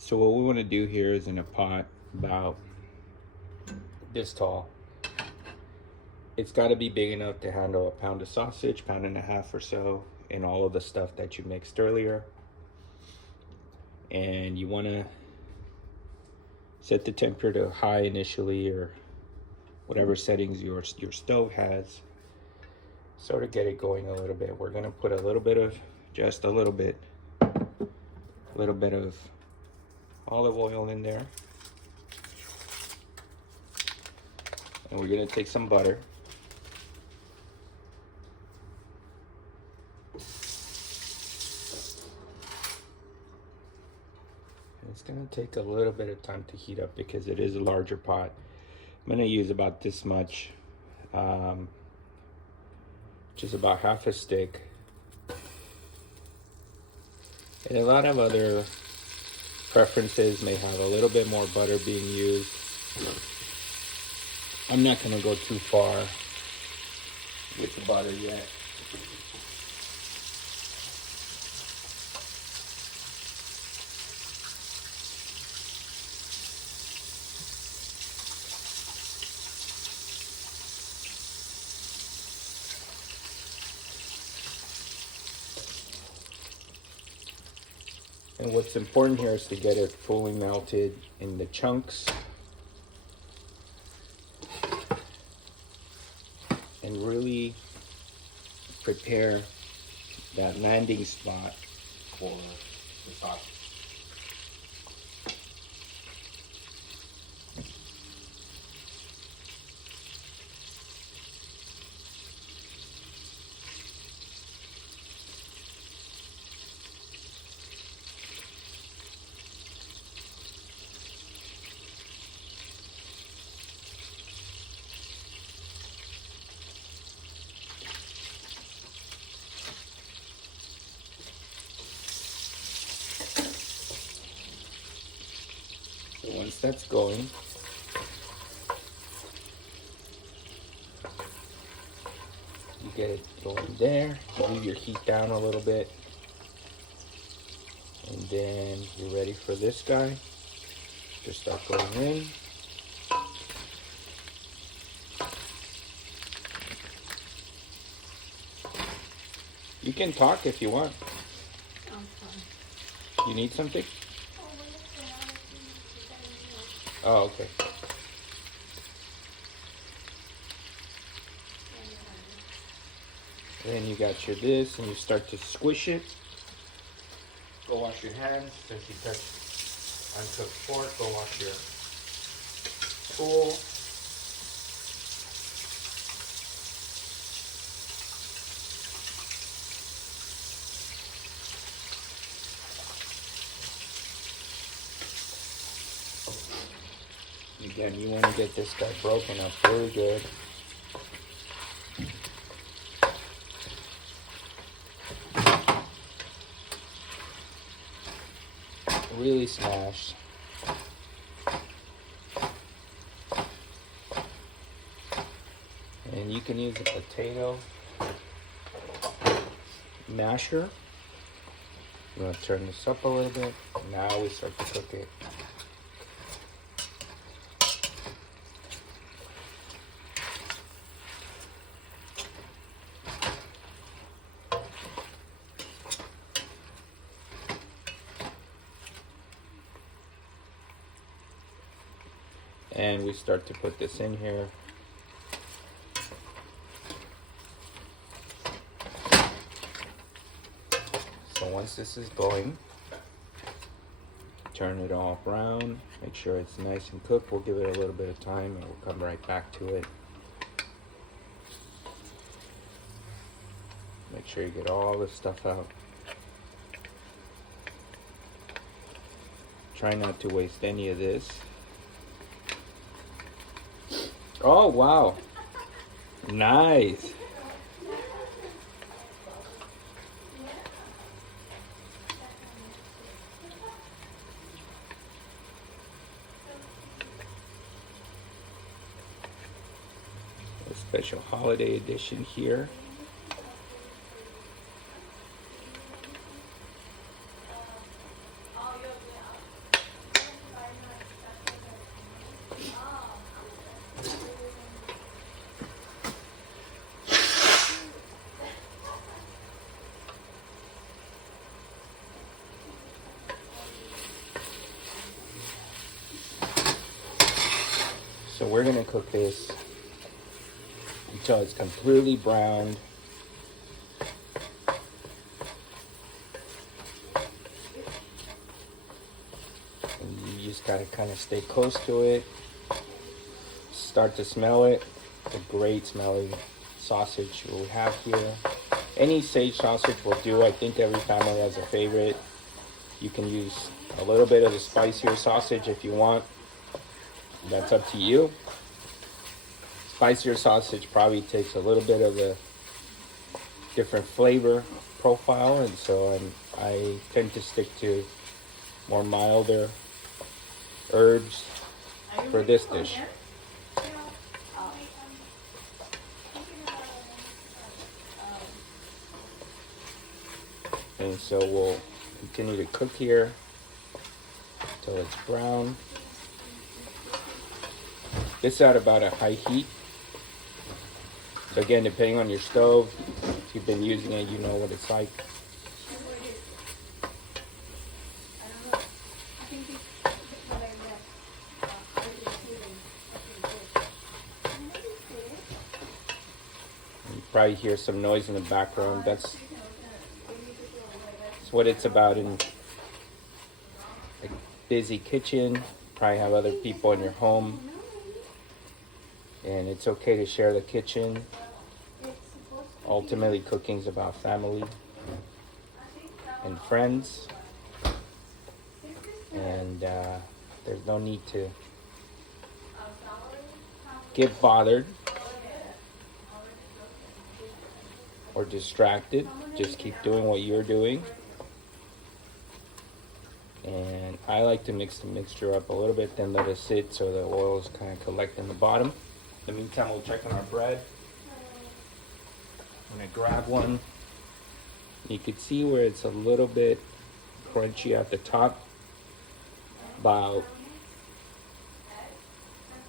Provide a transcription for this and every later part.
So what we want to do here is in a pot about this tall. It's got to be big enough to handle a pound of sausage, pound and a half or so, and all of the stuff that you mixed earlier. And you want to set the temperature to high initially, or whatever settings your stove has, sort of get it going a little bit. We're going to put a little bit of, just a little bit of olive oil in there. And we're going to take some butter. It's going to take a little bit of time to heat up because it is a larger pot. I'm going to use about this much, just about half a stick. And a lot of other preferences may have a little bit more butter being used. I'm not going to go too far with the butter yet. And what's important here is to get it fully melted in the chunks and really prepare that landing spot for the sausage. So once that's going, you get it going there. Leave your heat down a little bit. And then you're ready for this guy. Just start going in. You can talk if you want. You need something? Oh, okay. Then you got your this, and you start to squish it. Go wash your hands. Since you touched uncooked pork, go wash your tool. Again, you want to get this guy broken up really good. Really smashed. And you can use a potato masher. I'm going to turn this up a little bit. Now we start to cook it. And we start to put this in here. So once this is going, turn it all brown. Make sure it's nice and cooked. We'll give it a little bit of time and we'll come right back to it. Make sure you get all the stuff out. Try not to waste any of this. Oh, wow. Nice. A special holiday edition here. So we're gonna cook this until it's completely browned. And you just gotta kind of stay close to it. Start to smell it. It's a great smelling sausage we have here. Any sage sausage will do. I think every family has a favorite. You can use a little bit of the spicier sausage if you want. That's up to you. Spicier sausage probably takes a little bit of a different flavor profile, and so I tend to stick to more milder herbs for this dish. And so we'll continue to cook here until it's brown. It's at about a high heat. So again, depending on your stove, if you've been using it, you know what it's like. You probably hear some noise in the background. That's what it's about in a busy kitchen. Probably have other people in your home, and it's okay to share the kitchen. Ultimately, cooking's about family and friends, and there's no need to get bothered or distracted. Just keep doing what you're doing. And I like to mix the mixture up a little bit, then let it sit so the oils kind of collect in the bottom. In the meantime, we'll check on our bread. I'm gonna grab one. You can see where it's a little bit crunchy at the top. About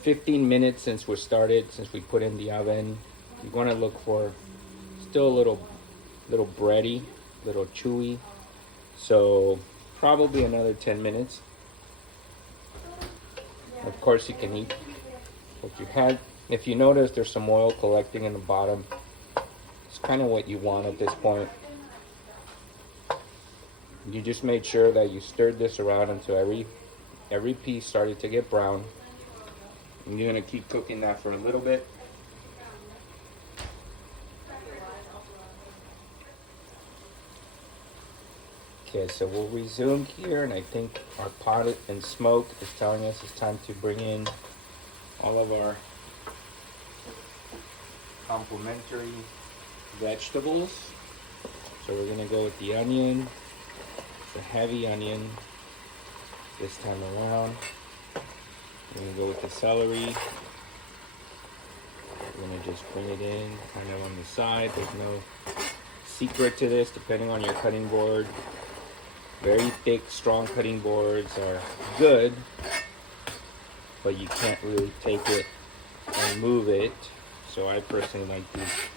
15 minutes since we put in the oven. You wanna look for still a little bready, little chewy. So probably another 10 minutes. Of course, you can eat what you had. If you notice there's some oil collecting in the bottom, it's kind of what you want at this point. You just made sure that you stirred this around until every piece started to get brown. And you're gonna keep cooking that for a little bit. Okay, so we'll resume here, and I think our pot and smoke is telling us it's time to bring in all of our complementary vegetables. So we're gonna go with the onion, the heavy onion this time around. We're gonna go with the celery. We're gonna just bring it in kind of on the side. There's no secret to this, depending on your cutting board. Very thick, strong cutting boards are good, but you can't really take it and move it. So I personally like these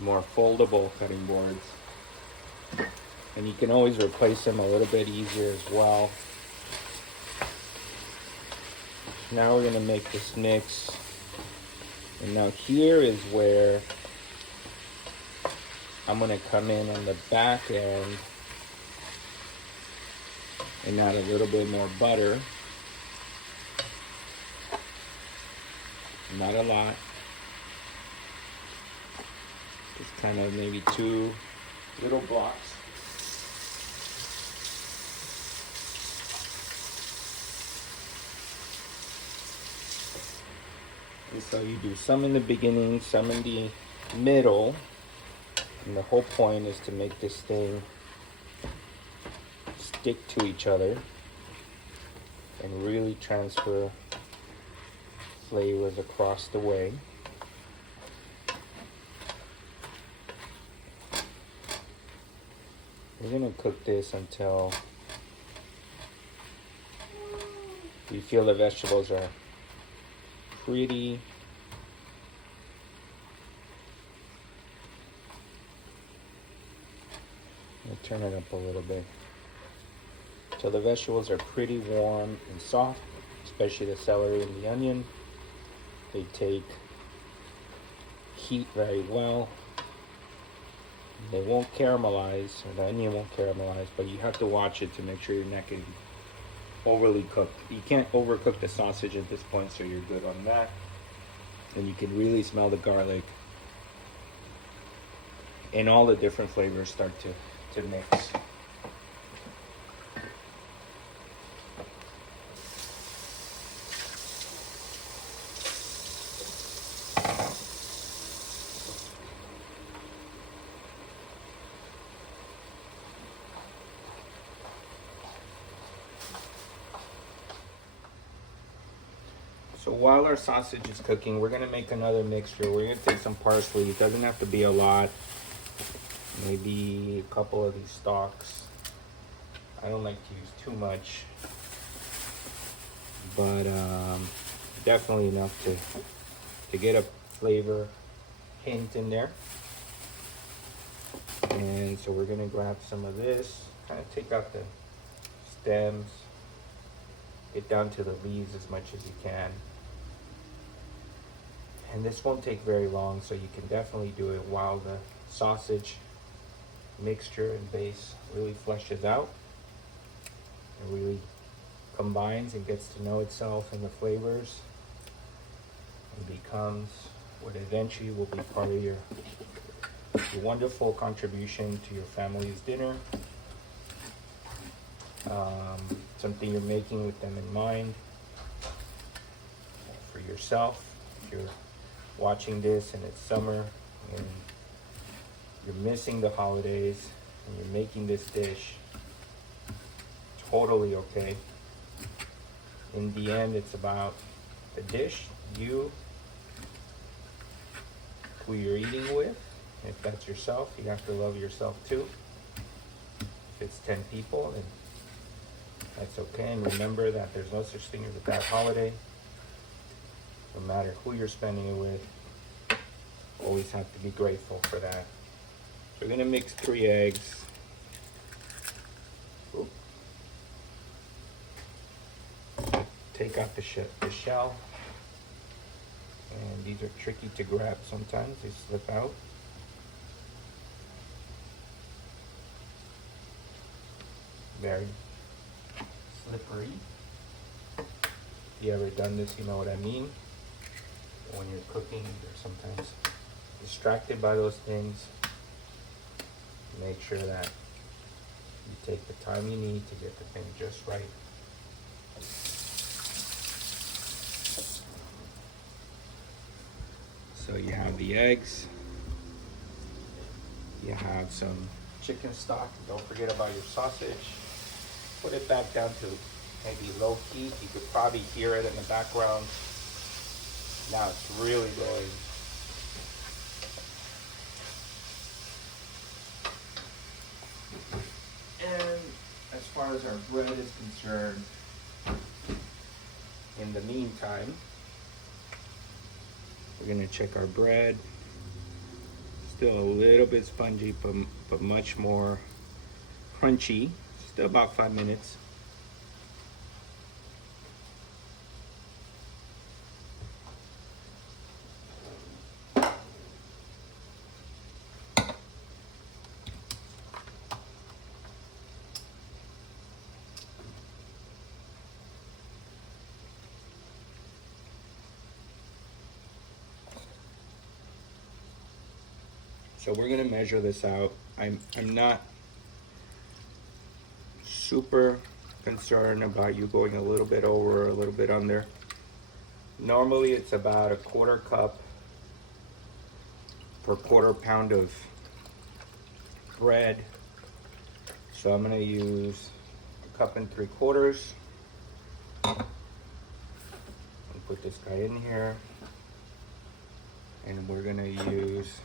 more foldable cutting boards. And you can always replace them a little bit easier as well. Now we're gonna make this mix. And now here is where I'm gonna come in on the back end and add a little bit more butter. Not a lot. Just kind of maybe 2 little blocks. And so you do some in the beginning, some in the middle. And the whole point is to make this thing stick to each other and really transfer flavors across the way. We're gonna cook this until you feel the vegetables are pretty turn it up a little bit. So the vegetables are pretty warm and soft, especially the celery and the onion. They take heat very well. They won't caramelize, or the onion won't caramelize, but you have to watch it to make sure you're not getting overly cooked. You can't overcook the sausage at this point, so you're good on that. And you can really smell the garlic, and all the different flavors start to mix. So while our sausage is cooking, we're gonna make another mixture. We're gonna take some parsley. It doesn't have to be a lot. Maybe a couple of these stalks. I don't like to use too much, but definitely enough to get a flavor hint in there. And so we're gonna grab some of this, kind of take out the stems, get down to the leaves as much as you can. And this won't take very long, so you can definitely do it while the sausage mixture and base really fleshes out and really combines and gets to know itself and the flavors, and becomes what eventually will be part of your wonderful contribution to your family's dinner. Something you're making with them in mind, for yourself. If you're watching this and it's summer and you're missing the holidays and you're making this dish, totally okay. In the end, it's about the dish, you, who you're eating with. If that's yourself, you have to love yourself too. If it's 10 people, then that's okay. And remember that there's no such thing as a bad holiday. No matter who you're spending it with, always have to be grateful for that. So we're gonna mix 3 eggs. Oop. Take out the shell. And these are tricky to grab sometimes, they slip out. Very slippery. If you ever done this, you know what I mean. When you're cooking, you're sometimes distracted by those things. Make sure that you take the time you need to get the thing just right. So you have the eggs, you have some chicken stock. Don't forget about your sausage. Put it back down to maybe low heat. You could probably hear it in the background. Now it's really going. And as far as our bread is concerned, in the meantime, we're gonna check our bread. Still a little bit spongy, but much more crunchy. Still about 5 minutes. So we're gonna measure this out. I'm not super concerned about you going a little bit over or a little bit under. Normally it's about a 1/4 cup per 1/4 pound of bread. So I'm gonna use 1 3/4 cups. And put this guy in here. And we're gonna use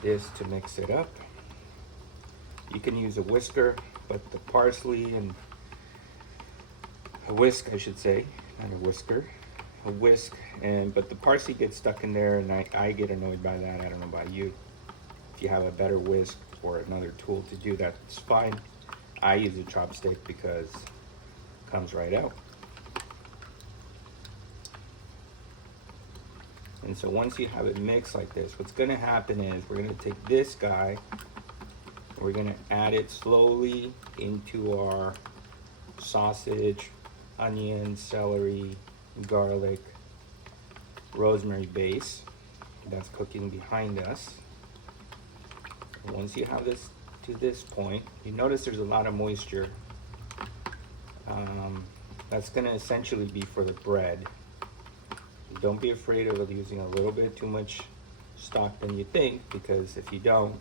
this to mix it up. You can use a whisker, but the parsley and a whisk, I should say, not a whisker, a whisk, but the parsley gets stuck in there, and I get annoyed by that. I don't know about you. If you have a better whisk or another tool to do that, it's fine. I use a chopstick because it comes right out. And so once you have it mixed like this, what's gonna happen is we're gonna take this guy, we're gonna add it slowly into our sausage, onion, celery, garlic, rosemary base that's cooking behind us. And once you have this to this point, you notice there's a lot of moisture. That's gonna essentially be for the bread. Don't be afraid of using a little bit too much stock than you think, because if you don't,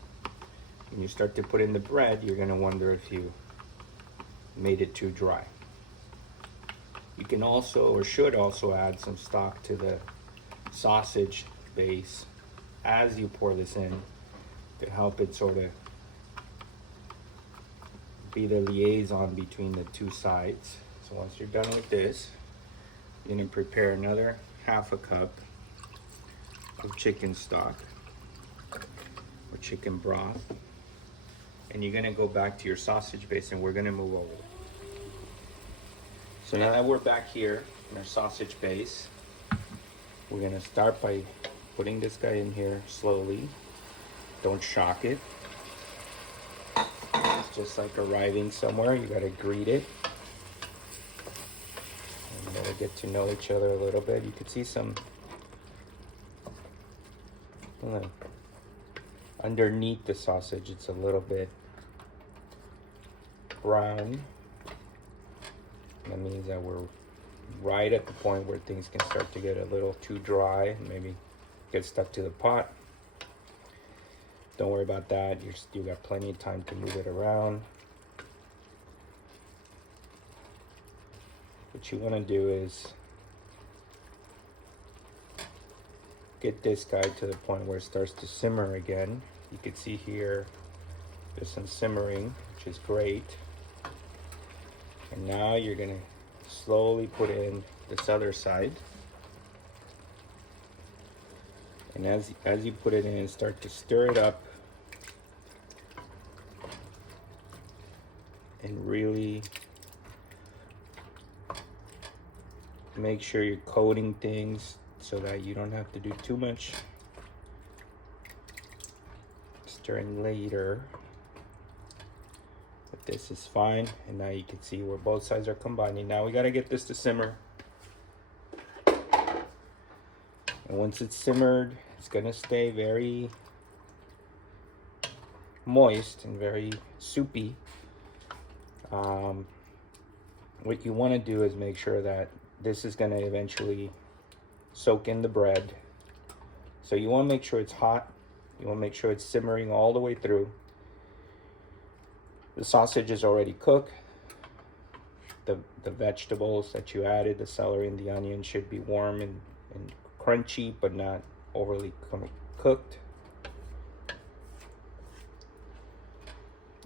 when you start to put in the bread, you're gonna wonder if you made it too dry. You can also, or should also, add some stock to the sausage base as you pour this in to help it sort of be the liaison between the two sides. So once you're done with this, you're gonna prepare another half a cup of chicken stock or chicken broth, and you're gonna go back to your sausage base, and we're gonna move over. So now that we're back here in our sausage base, we're gonna start by putting this guy in here slowly. Don't shock it. It's just like arriving somewhere. You gotta greet it. And you gotta get to know each other a little bit. You can see some underneath the sausage, it's a little bit brown. That means that we're right at the point where things can start to get a little too dry, maybe get stuck to the pot. Don't worry about that. You still got plenty of time to move it around. What you want to do is get this guy to the point where it starts to simmer again. You can see here there's some simmering, which is great. And now you're gonna slowly put in this other side. And as you put it in, start to stir it up and really make sure you're coating things so that you don't have to do too much stirring later. But this is fine, and now you can see where both sides are combining. Now we got to get this to simmer. And once it's simmered, it's gonna stay very moist and very soupy. What you want to do is make sure that this is gonna eventually soak in the bread. So you want to make sure it's hot. You want to make sure it's simmering all the way through. The sausage is already cooked. The vegetables that you added, the celery and the onion, should be warm and crunchy, but not overly cooked.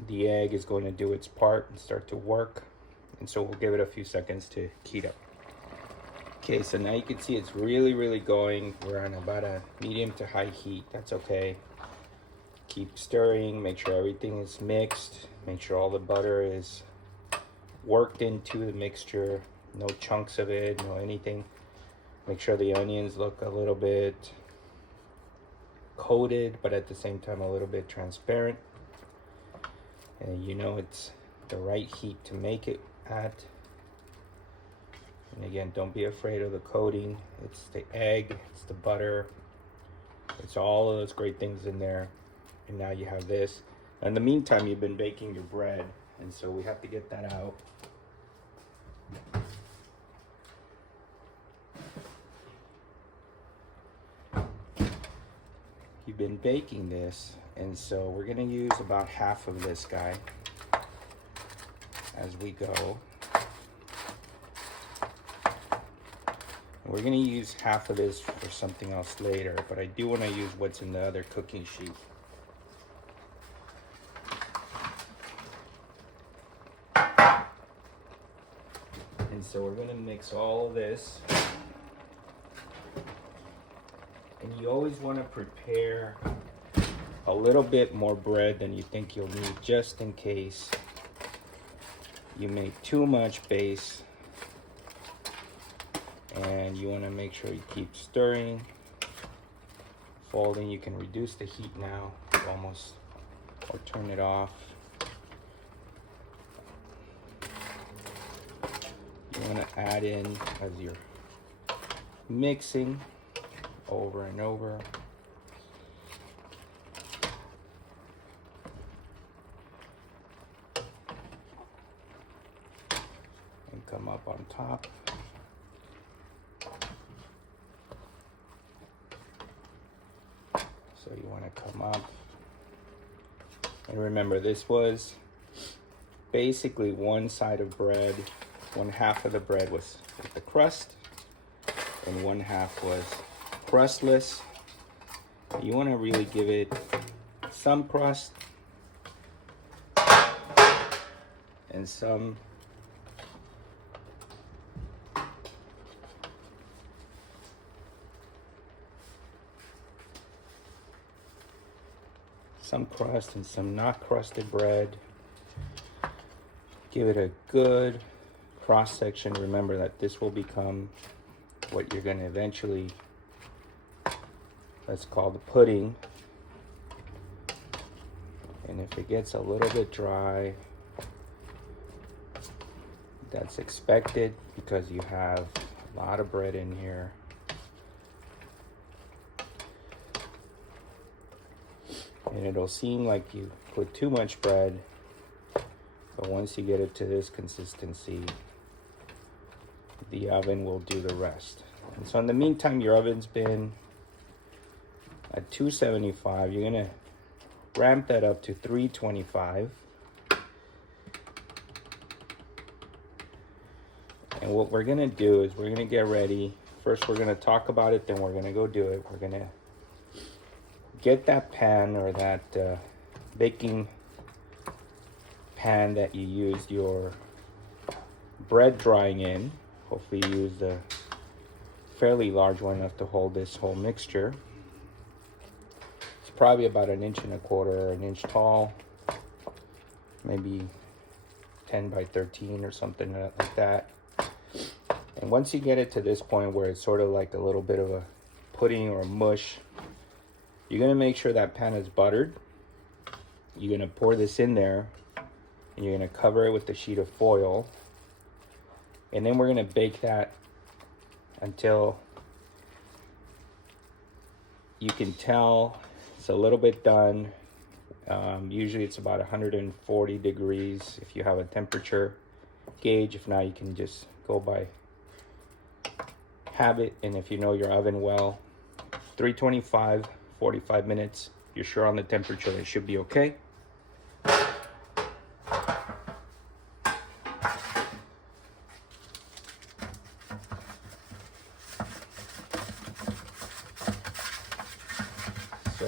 The egg is going to do its part and start to work, and so we'll give it a few seconds to heat up. Okay, so now you can see it's really going. We're on about a medium to high heat. That's okay. Keep stirring, make sure everything is mixed, make sure all the butter is worked into the mixture, no chunks of it, no anything. Make sure the onions look a little bit coated, but at the same time a little bit transparent. And you know it's the right heat to make it at. And again, don't be afraid of the coating. It's the egg, it's the butter, it's all of those great things in there. And now you have this. In the meantime, you've been baking your bread, and so we have to get that out. You've been baking this, and so we're gonna use about half of this guy as we go. We're gonna use half of this for something else later, but I do wanna use what's in the other cooking sheet. And so we're gonna mix all of this. And you always wanna prepare a little bit more bread than you think you'll need, just in case you make too much base. And you want to make sure you keep stirring folding. You can reduce the heat now almost, or turn it off. You want to add in as you're mixing over and over. And come up on top. So you want to come up. And remember, this was basically one side of bread. One half of the bread was with the crust, and one half was crustless. You want to really give it some crust and some crust and some not crusted bread. Give it a good cross section. Remember that this will become what you're going to eventually, let's call the pudding. And if it gets a little bit dry, that's expected because you have a lot of bread in here. And it'll seem like you put too much bread, but once you get it to this consistency, the oven will do the rest. And so in the meantime, your oven's been at 275. You're gonna ramp that up to 325. And what we're gonna do is we're gonna get ready. First, we're gonna talk about it, then we're gonna go do it. We're gonna get that pan or that baking pan that you used your bread drying in. Hopefully you used a fairly large one enough to hold this whole mixture. It's probably about 1.25 inches or 1 inch tall, maybe 10 by 13 or something like that. And once you get it to this point where it's sort of like a little bit of a pudding or a mush, you're gonna make sure that pan is buttered. You're gonna pour this in there and you're gonna cover it with a sheet of foil. And then we're gonna bake that until you can tell it's a little bit done. Usually it's about 140 degrees if you have a temperature gauge. If not, you can just go by habit. And if you know your oven well, 325, 45 minutes. You're sure on the temperature, it should be okay. So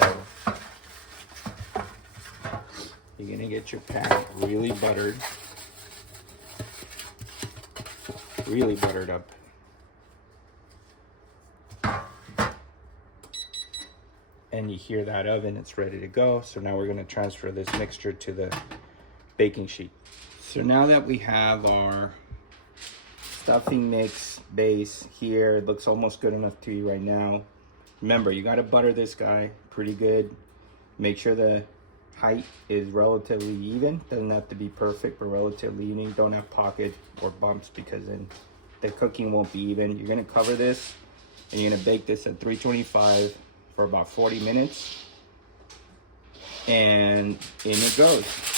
you're gonna get your pan really buttered up. And you hear that oven, it's ready to go. So now we're gonna transfer this mixture to the baking sheet. So now that we have our stuffing mix base here, it looks almost good enough to you right now. Remember, you gotta butter this guy pretty good. Make sure the height is relatively even. Doesn't have to be perfect, but relatively even. Don't have pockets or bumps because then the cooking won't be even. You're gonna cover this and you're gonna bake this at 325 for about 40 minutes. And in it goes.